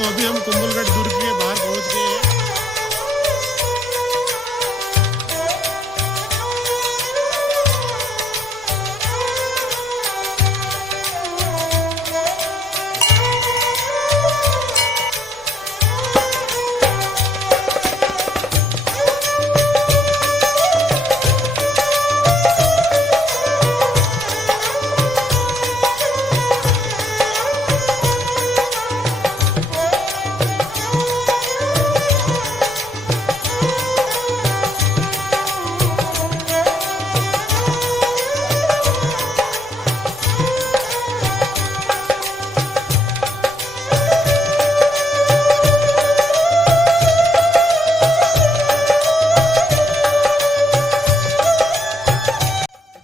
दोस्तों अभी हम कुंभलगढ़ दुर्ग के बाहर पहुंच गए हैं।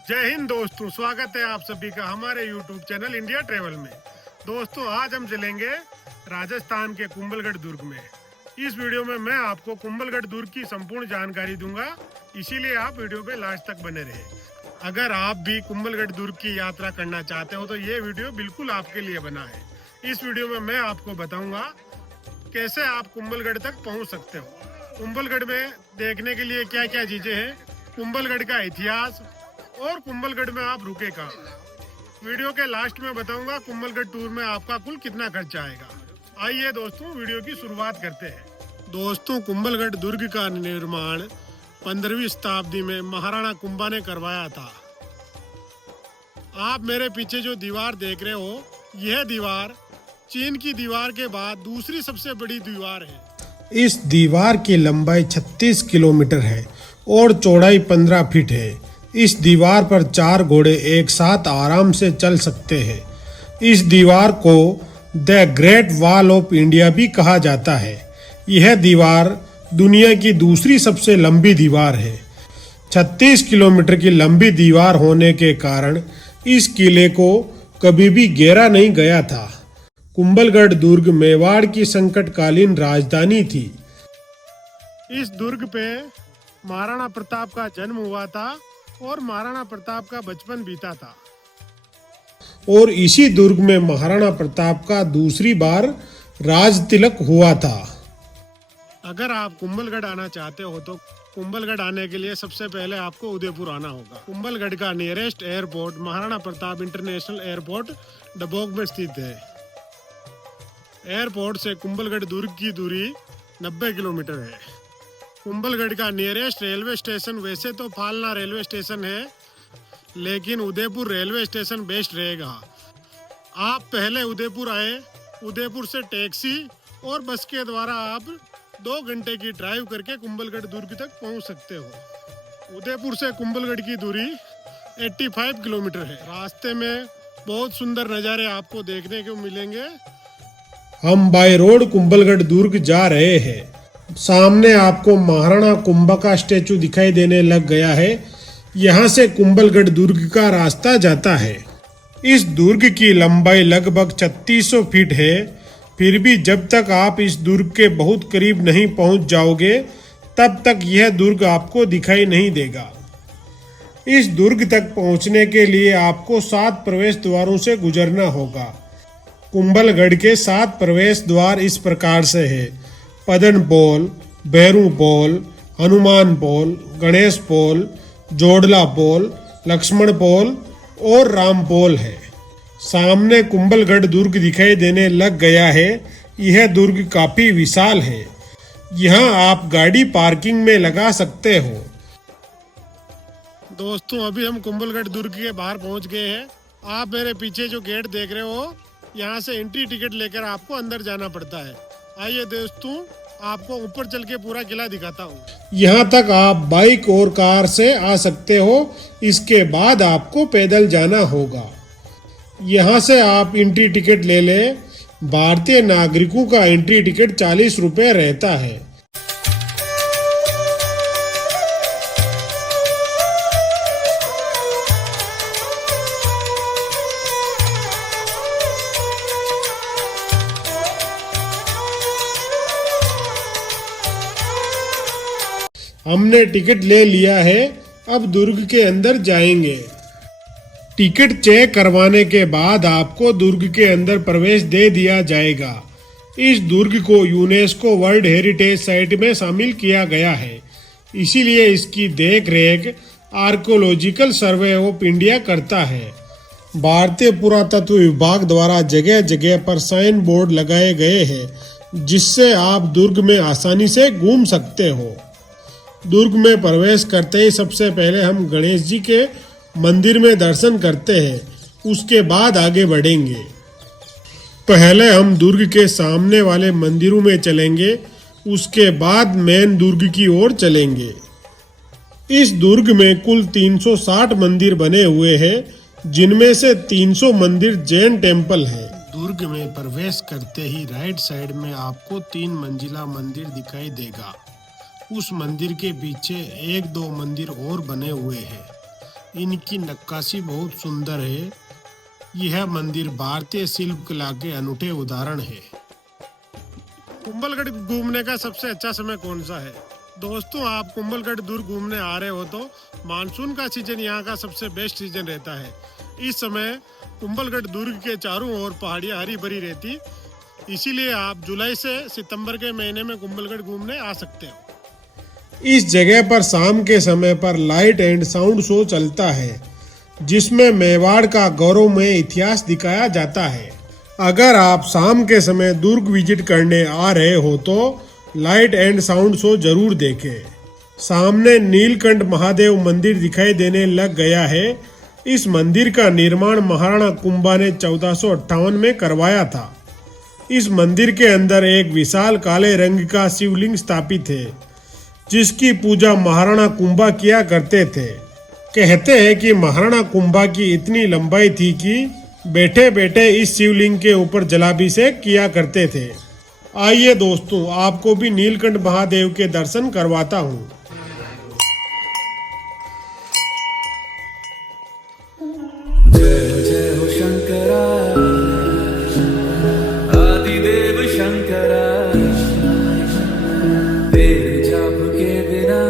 जय हिंद दोस्तों, स्वागत है आप सभी का हमारे YouTube चैनल इंडिया ट्रेवल में। दोस्तों आज हम चलेंगे राजस्थान के कुंभलगढ़ दुर्ग में। इस वीडियो में मैं आपको कुंभलगढ़ दुर्ग की संपूर्ण जानकारी दूंगा, इसीलिए आप वीडियो पे लास्ट तक बने रहे। अगर आप भी कुंभलगढ़ दुर्ग की यात्रा करना चाहते हो तो ये वीडियो बिल्कुल आपके लिए बना है। इस वीडियो में मैं आपको बताऊंगा कैसे आप कुंभलगढ़ तक पहुँच सकते हो, कुंभलगढ़ में देखने के लिए क्या क्या चीजें हैं, कुंभलगढ़ का इतिहास और कुंभलगढ़ में आप रुके कहाँ। वीडियो के लास्ट में बताऊंगा कुंभलगढ़ टूर में आपका कुल कितना खर्चा आएगा। आइए दोस्तों वीडियो की शुरुआत करते हैं। दोस्तों कुंभलगढ़ दुर्ग का निर्माण 15वीं शताब्दी में महाराणा कुंभा ने करवाया था। आप मेरे पीछे जो दीवार देख रहे हो, यह दीवार चीन की दीवार के बाद दूसरी सबसे बड़ी दीवार है। इस दीवार की लंबाई 36 किलोमीटर है और चौड़ाई 15 फीट है। इस दीवार पर 4 घोड़े एक साथ आराम से चल सकते हैं। इस दीवार को the great wall of India भी कहा जाता है। यह दीवार दुनिया की दूसरी सबसे लंबी दीवार है। 36 किलोमीटर की लंबी दीवार होने के कारण इस किले को कभी भी घेरा नहीं गया था। कुंभलगढ़ दुर्ग मेवाड़ की संकटकालीन राजधानी थी। इस दुर्ग पे महाराणा प्रताप का जन्म हुआ था और महाराणा प्रताप का बचपन बीता था। और इसी दुर्ग में महाराणा प्रताप का दूसरी बार राज तिलक हुआ था। अगर आप कुंभलगढ़ आना चाहते हो तो कुंभलगढ़ आने के लिए सबसे पहले आपको उदयपुर आना होगा। कुंभलगढ़ का nearest airport Maharana Pratap international airport Dabok में स्थित है। एयरपोर्ट से कुंभलगढ़ दुर्ग की दूरी 90 किलोमीटर है। कुंभलगढ़ का नियरेस्ट रेलवे स्टेशन वैसे तो फालना रेलवे स्टेशन है, लेकिन उदयपुर रेलवे स्टेशन बेस्ट रहेगा। आप पहले उदयपुर आए, उदयपुर से टैक्सी और बस के द्वारा आप 2 घंटे की ड्राइव करके कुंभलगढ़ दुर्ग तक पहुंच सकते हो। उदयपुर से कुंभलगढ़ की दूरी 85 किलोमीटर है। रास्ते में बहुत सुंदर नज़ारे आपको देखने को मिलेंगे। हम बाय रोड कुंभलगढ़ दुर्ग जा रहे हैं। सामने आपको महाराणा कुंभा का स्टेचू दिखाई देने लग गया है। यहाँ से कुंभलगढ़ दुर्ग का रास्ता जाता है। इस दुर्ग की लंबाई लगभग 3600 फीट है। फिर भी जब तक आप इस दुर्ग के बहुत करीब नहीं पहुँच जाओगे तब तक यह दुर्ग आपको दिखाई नहीं देगा। इस दुर्ग तक पहुँचने के लिए आपको 7 प्रवेश द्वारों से गुजरना होगा। कुंभलगढ़ के 7 प्रवेश द्वार इस प्रकार से है: पदन पोल, भैरू पोल, हनुमान पोल, गणेश पोल, जोड़ला पोल, लक्ष्मण पोल और राम पोल है। सामने कुंभलगढ़ दुर्ग दिखाई देने लग गया है। यह दुर्ग काफी विशाल है। यहाँ आप गाड़ी पार्किंग में लगा सकते हो। दोस्तों अभी हम कुंभलगढ़ दुर्ग के बाहर पहुंच गए हैं। आप मेरे पीछे जो गेट देख रहे हो, यहाँ से एंट्री टिकट लेकर आपको अंदर जाना पड़ता है। आइए दोस्तों आपको ऊपर चल के पूरा किला दिखाता हूँ। यहाँ तक आप बाइक और कार से आ सकते हो। इसके बाद आपको पैदल जाना होगा। यहाँ से आप एंट्री टिकट ले लें। भारतीय नागरिकों का एंट्री टिकट 40 रुपये रहता है। हमने टिकट ले लिया है, अब दुर्ग के अंदर जाएंगे। टिकट चेक करवाने के बाद आपको दुर्ग के अंदर प्रवेश दे दिया जाएगा। इस दुर्ग को यूनेस्को वर्ल्ड हेरिटेज साइट में शामिल किया गया है, इसीलिए इसकी देख रेख आर्कोलॉजिकल सर्वे ऑफ इंडिया करता है। भारतीय पुरातत्व विभाग द्वारा जगह जगह पर साइन बोर्ड लगाए गए हैं जिससे आप दुर्ग में आसानी से घूम सकते हो। दुर्ग में प्रवेश करते ही सबसे पहले हम गणेश जी के मंदिर में दर्शन करते हैं, उसके बाद आगे बढ़ेंगे। पहले हम दुर्ग के सामने वाले मंदिरों में चलेंगे, उसके बाद मेन दुर्ग की ओर चलेंगे। इस दुर्ग में कुल 360 मंदिर बने हुए हैं, जिनमें से 300 मंदिर जैन टेम्पल है। दुर्ग में प्रवेश करते ही राइट साइड में आपको 3 मंजिला मंदिर दिखाई देगा। उस मंदिर के पीछे 1-2 मंदिर और बने हुए हैं। इनकी नक्काशी बहुत सुंदर है। यह मंदिर भारतीय शिल्प कला के अनूठे उदाहरण है। कुंभलगढ़ घूमने का सबसे अच्छा समय कौन सा है? दोस्तों, आप कुंभलगढ़ दुर्ग घूमने आ रहे हो तो मानसून का सीजन यहाँ का सबसे बेस्ट सीजन रहता है। इस समय कुंभलगढ़ दुर्ग के चारों ओर पहाड़ियाँ हरी भरी रहती, इसीलिए आप जुलाई से सितंबर के महीने में कुंभलगढ़ घूमने आ सकते हो। इस जगह पर शाम के समय पर लाइट एंड साउंड शो चलता है, जिसमें मेवाड़ का गौरवमय इतिहास दिखाया जाता है। अगर आप शाम के समय दुर्ग विजिट करने आ रहे हो तो लाइट एंड साउंड शो जरूर देखें। सामने नीलकंठ महादेव मंदिर दिखाई देने लग गया है। इस मंदिर का निर्माण महाराणा कुंभा ने 1458 में करवाया था। इस मंदिर के अंदर एक विशाल काले रंग का शिवलिंग स्थापित है, जिसकी पूजा महाराणा कुंभा किया करते थे। कहते हैं कि महाराणा कुंभा की इतनी लंबाई थी कि बैठे बैठे इस शिवलिंग के ऊपर जलाभिषेक किया करते थे। आइए दोस्तों, आपको भी नीलकंठ महादेव के दर्शन करवाता हूँ। जय जय हो शंकरा, आदिदेव शंकरा, तेरे जाप के बिना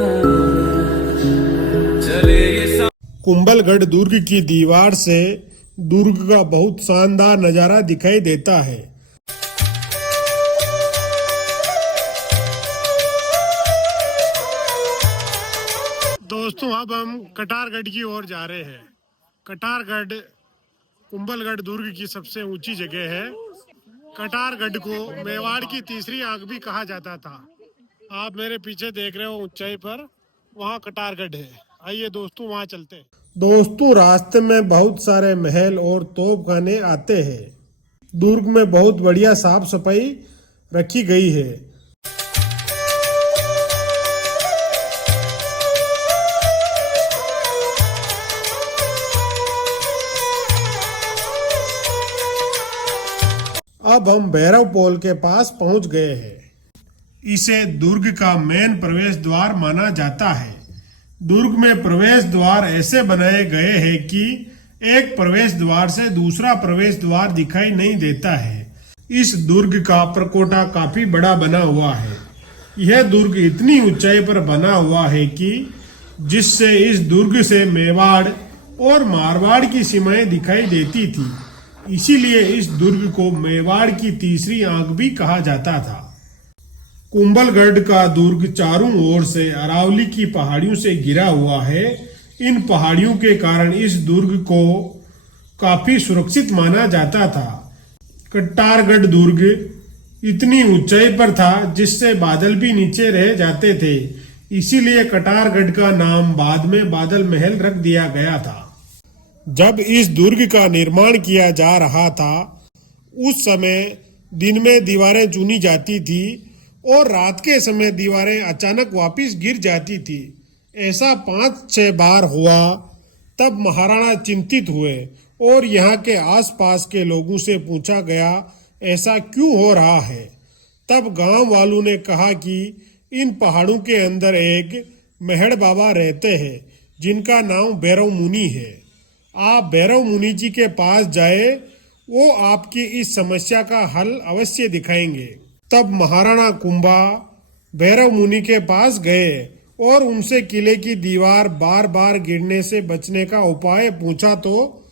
चले ये कुंभलगढ़ दुर्ग की दीवार से दुर्ग का बहुत शानदार नजारा दिखाई देता है। दोस्तों, अब हम कटारगढ़ की ओर जा रहे हैं। कटारगढ़ कुंभलगढ़ दुर्ग की सबसे ऊंची जगह है। कटारगढ़ को मेवाड़ की तीसरी आंख भी कहा जाता था। आप मेरे पीछे देख रहे हो ऊंचाई पर, वहाँ कटारगढ़ है। आइए दोस्तों, वहाँ चलते हैं। दोस्तों, रास्ते में बहुत सारे महल और तोपखाने आते हैं। दुर्ग में बहुत बढ़िया साफ सफाई रखी गई है। अब हम भैरव पोल के पास पहुंच गए हैं। इसे दुर्ग का मेन प्रवेश द्वार माना जाता है। दुर्ग में प्रवेश द्वार ऐसे बनाए गए हैं कि एक प्रवेश द्वार से दूसरा प्रवेश द्वार दिखाई नहीं देता है। इस दुर्ग का प्रकोटा काफी बड़ा बना हुआ है। यह दुर्ग इतनी ऊंचाई पर बना हुआ है कि जिससे इस दुर्ग से मेवाड़ और मारवाड़ की सीमाएं दिखाई देती थी। इसीलिए इस दुर्ग को मेवाड़ की तीसरी आंख भी कहा जाता था। कुंभलगढ़ का दुर्ग चारों ओर से अरावली की पहाड़ियों से घिरा हुआ है। इन पहाड़ियों के कारण इस दुर्ग को काफी सुरक्षित माना जाता था। कटारगढ़ दुर्ग इतनी ऊंचाई पर था जिससे बादल भी नीचे रह जाते थे। इसीलिए कटारगढ़ का नाम बाद में बादल महल रख दिया गया था। जब इस दुर्ग का निर्माण किया जा रहा था, उस समय दिन में दीवारें चुनी जाती थी और रात के समय दीवारें अचानक वापस गिर जाती थी। ऐसा 5-6 बार हुआ। तब महाराणा चिंतित हुए और यहाँ के आसपास के लोगों से पूछा गया, ऐसा क्यों हो रहा है? तब गांव वालों ने कहा कि इन पहाड़ों के अंदर एक मेहड़ बाबा रहते हैं जिनका नाम भैरव मुनि है। आप भैरव मुनि जी के पास जाए, वो आपकी इस समस्या का हल अवश्य दिखाएंगे। तब महाराणा कुंभा भैरव मुनि के पास गए और उनसे किले की दीवार बार बार गिरने से बचने का उपाय पूछा तो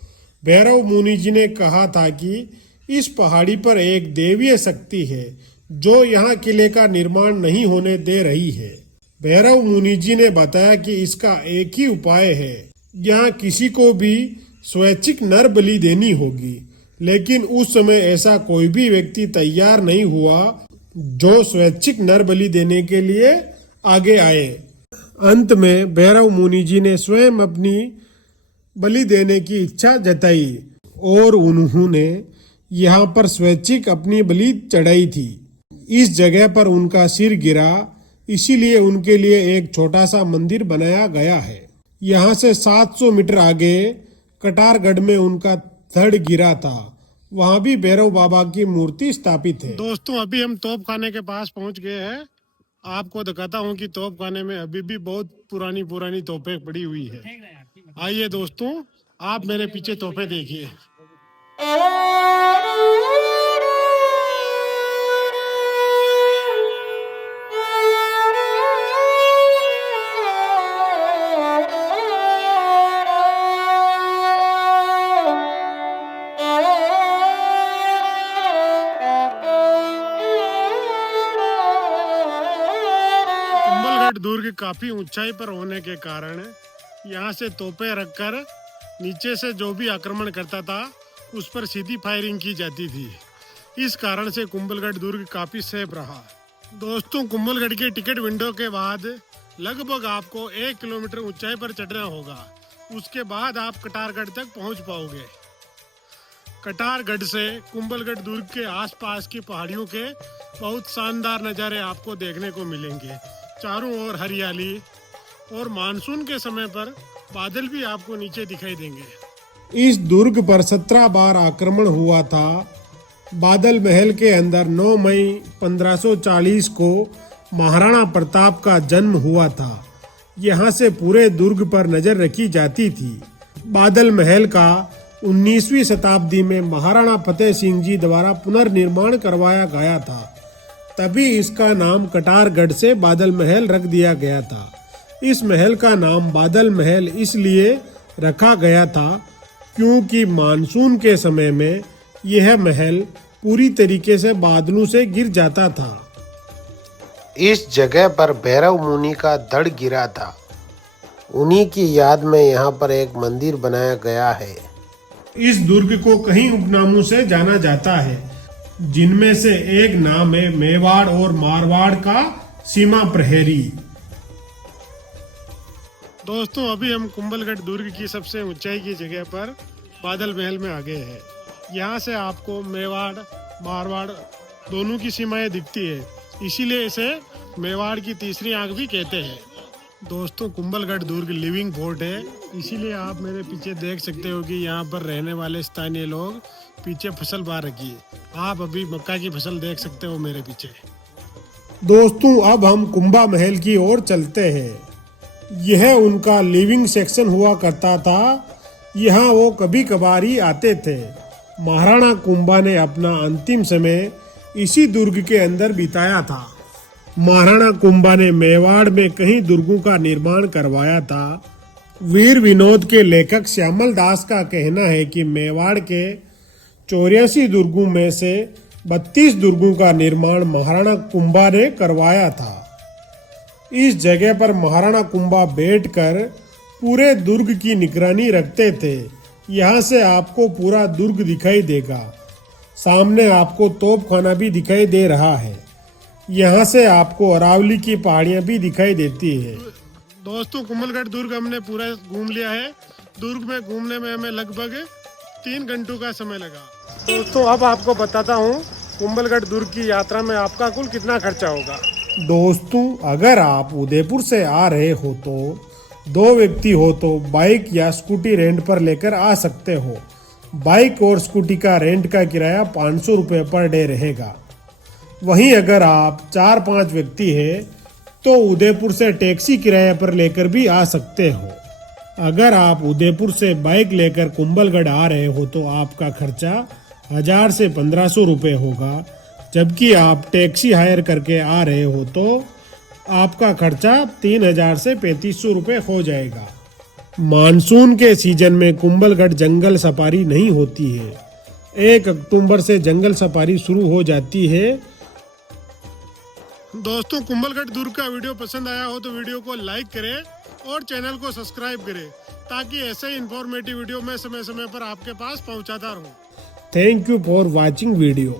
भैरव मुनि जी ने कहा था कि इस पहाड़ी पर एक दैवीय शक्ति है जो यहाँ किले का निर्माण नहीं होने दे रही है। भैरव मुनि जी ने बताया कि इसका एक ही उपाय है, यहाँ किसी को भी स्वैच्छिक नर बलि देनी होगी, लेकिन उस समय ऐसा कोई भी व्यक्ति तैयार नहीं हुआ जो स्वैच्छिक नर बलि देने के लिए आगे आए। अंत में भैरव मुनि जी ने स्वयं अपनी बलि देने की इच्छा जताई और उन्होंने यहाँ पर स्वैच्छिक अपनी बलि चढ़ाई थी। इस जगह पर उनका सिर गिरा, इसीलिए उनके लिए एक छोटा सा मंदिर बनाया गया है। यहाँ से 700 मीटर आगे कटारगढ़ में उनका धड़ गिरा था, वहाँ भी भैरव बाबा की मूर्ति स्थापित है। दोस्तों अभी हम तोप खाने के पास पहुंच गए हैं। आपको दिखाता हूं कि तोप खाने में अभी भी बहुत पुरानी तोपें पड़ी हुई है। आइए दोस्तों, आप मेरे पीछे तोपें देखिए। कुंभलगढ़ दुर्ग काफी ऊंचाई पर होने के कारण यहाँ से तोपें रखकर नीचे से जो भी आक्रमण करता था उस पर सीधी फायरिंग की जाती थी। इस कारण से कुंभलगढ़ दुर्ग काफी सेफ रहा। दोस्तों कुंभलगढ़ के टिकट विंडो के बाद लगभग आपको 1 किलोमीटर ऊंचाई पर चढ़ना होगा। उसके बाद आप कटारगढ़ तक पहुंच पाओगे। कटारगढ़ से कुंभलगढ़ दुर्ग के आसपास की पहाड़ियों के बहुत शानदार नज़ारे आपको देखने को मिलेंगे। चारों ओर हरियाली और मानसून के समय पर बादल भी आपको नीचे दिखाई देंगे। इस दुर्ग पर 17 बार आक्रमण हुआ था। बादल महल के अंदर 9 मई 1540 को महाराणा प्रताप का जन्म हुआ था। यहाँ से पूरे दुर्ग पर नजर रखी जाती थी। बादल महल का 19वीं शताब्दी में महाराणा फतेह सिंह जी द्वारा पुनर्निर्माण करवाया गया था, तभी इसका नाम कटारगढ़ से बादल महल रख दिया गया था। इस महल का नाम बादल महल इसलिए रखा गया था क्योंकि मानसून के समय में यह महल पूरी तरीके से बादलों से गिर जाता था। इस जगह पर भैरव मुनि का धड़ गिरा था। उन्हीं की याद में यहाँ पर एक मंदिर बनाया गया है। इस दुर्ग को कई उपनामों से जाना जाता है, जिनमें से एक नाम है मेवाड़ और मारवाड़ का सीमा प्रहरी। दोस्तों अभी हम कुंभलगढ़ दुर्ग की सबसे ऊंचाई की जगह पर बादल महल में आ गए हैं। यहाँ से आपको मेवाड़ मारवाड़ दोनों की सीमाएं दिखती है, इसीलिए इसे मेवाड़ की तीसरी आंख भी कहते हैं। दोस्तों कुंभलगढ़ दुर्ग लिविंग फोर्ट है, इसीलिए आप मेरे पीछे देख सकते हो कि यहाँ पर रहने वाले स्थानीय लोग पीछे फसल बा रखी है। आप अभी मक्का की फसल देख सकते हो मेरे पीछे। दोस्तों अब हम कुंभा महल की ओर चलते हैं। यह उनका लिविंग सेक्शन हुआ करता था। यहाँ वो कभी कभार ही आते थे। महाराणा कुंभा ने अपना अंतिम समय इसी दुर्ग के अंदर बिताया था। महाराणा कुंभा ने मेवाड़ में कई दुर्गों का निर्माण करवाया था। वीर विनोद के लेखक श्यामल दास का कहना है कि मेवाड़ के 84 दुर्गों में से 32 दुर्गों का निर्माण महाराणा कुंभा ने करवाया था। इस जगह पर महाराणा कुंभा बैठकर पूरे दुर्ग की निगरानी रखते थे। यहाँ से आपको पूरा दुर्ग दिखाई देगा। सामने आपको तोपखाना भी दिखाई दे रहा है। यहाँ से आपको अरावली की पहाड़ियाँ भी दिखाई देती है। दोस्तों कुंभलगढ़ दुर्ग हमने पूरा घूम लिया है। दुर्ग में घूमने में हमें लगभग 3 घंटों का समय लगा। दोस्तों अब आपको बताता हूँ कुंभलगढ़ दुर्ग की यात्रा में आपका कुल कितना खर्चा होगा। दोस्तों अगर आप उदयपुर से आ रहे हो तो 2 व्यक्ति हो तो बाइक या स्कूटी रेंट पर लेकर आ सकते हो। बाइक और स्कूटी का रेंट का किराया 500 रुपये पर डे रहेगा। वहीं अगर आप 4-5 व्यक्ति हैं तो उदयपुर से टैक्सी किराए पर लेकर भी आ सकते हो। अगर आप उदयपुर से बाइक लेकर कुंभलगढ़ आ रहे हो तो आपका खर्चा 1000 से 1500 रुपये होगा, जबकि आप टैक्सी हायर करके आ रहे हो तो आपका खर्चा 3000 से 3500 रुपये हो जाएगा। मानसून के सीजन में कुंभलगढ़ जंगल सफारी नहीं होती है। 1 अक्टूबर से जंगल सफारी शुरू हो जाती है दोस्तों कुंभलगढ़ दुर्ग का वीडियो पसंद आया हो तो वीडियो को लाइक करें और चैनल को सब्सक्राइब करें ताकि ऐसे ही इंफॉर्मेटिव वीडियो मैं समय समय पर आपके पास पहुंचाता रहूं। Thank you for watching video.